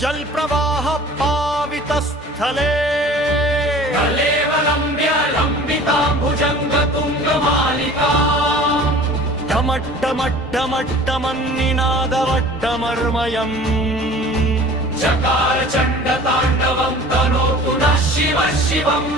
जलप्रवाह पावितस्थले कलेवलम्ब्य लम्बितां भुजङ्गतुङ्गमालिकाम् डमट्टमट्टमट्टमन्निनादवट्टमर्मयम् चकार चण्डताण्डवं तनोतु नः शिवः शिवम्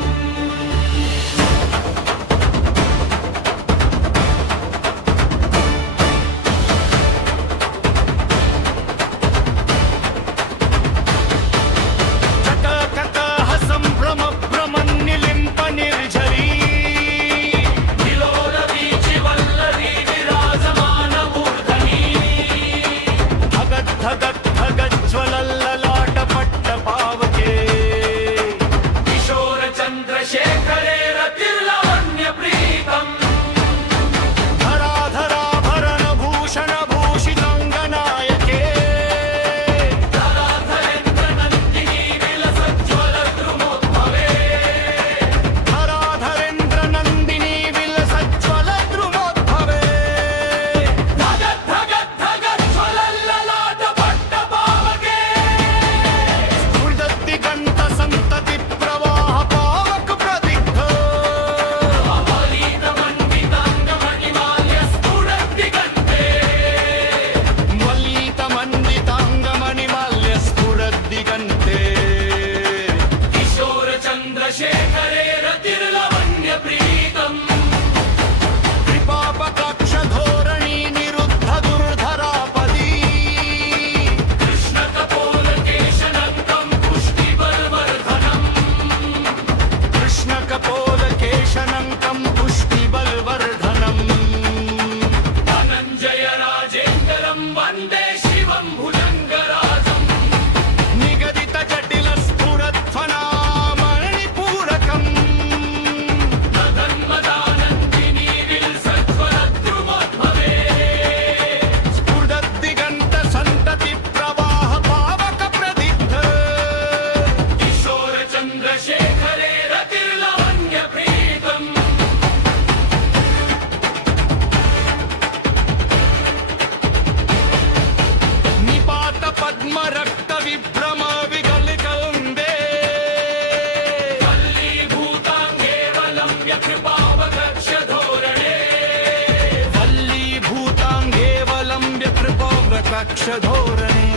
धोरणे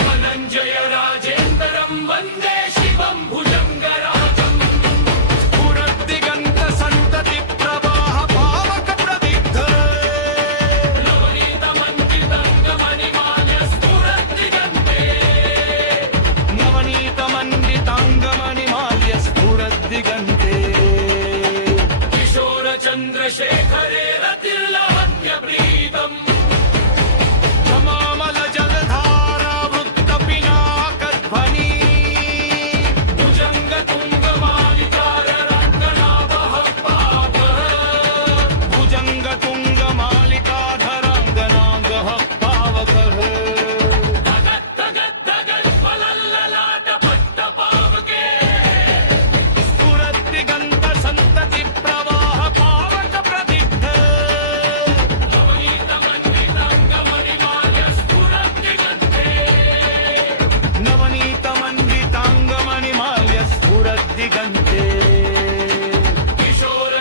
धनञ्जय राजेन्द्रं वन्दे शिवं भुजङ्गराजम् स्फुरद्दिगन्त सन्तति प्रवाह पावक प्रदिग्ध नवनीतमण्डिताङ्गमणिमाल्य स्फुरद्दिगन्ते नवनीतमण्डिताङ्गमणिमाल्य स्फुरद्दिगन्ते किशोरचन्द्रशेखरे रतिर्लवण्यप्रीतम्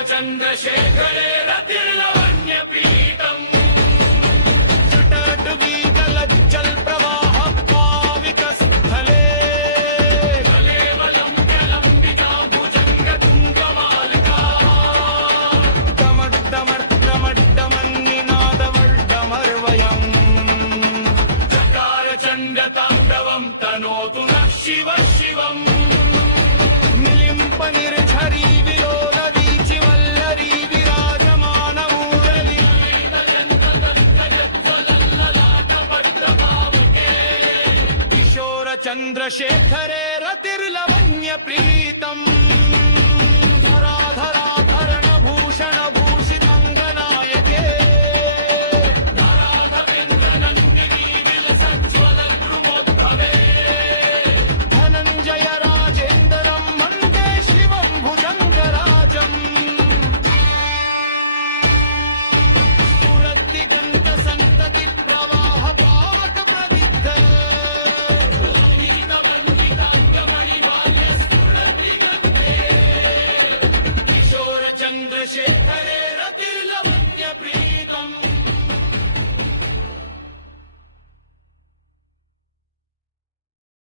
चन्द्रशेखरे रतिर्लवण्यपीतम् जलप्रवाह पावितस्थले कलेवलम्ब्यलम्बिका भुजङ्गतुङ्गमालिका डमट्टमट्टमट्टमन्निनादवड्डमर्वयम् चकार चण्डताण्डवं तनोतु नः शिवः शिवम् निलिम्प निर्झरी विलोल वीचि वल्लरी विराजमान मूरली किशोर चन्द्रशेखरे रतिर्लवण्य प्रीतम् धराधराभरण भूषण भूषिताङ्गनायके धनञ्जय राजेन्द्रं वन्दे शिवं भुजङ्गराजम् स्फुरद्दिगन्त सन्तति प्रवाह पावक प्रदिग्ध चन्द्रशेखरे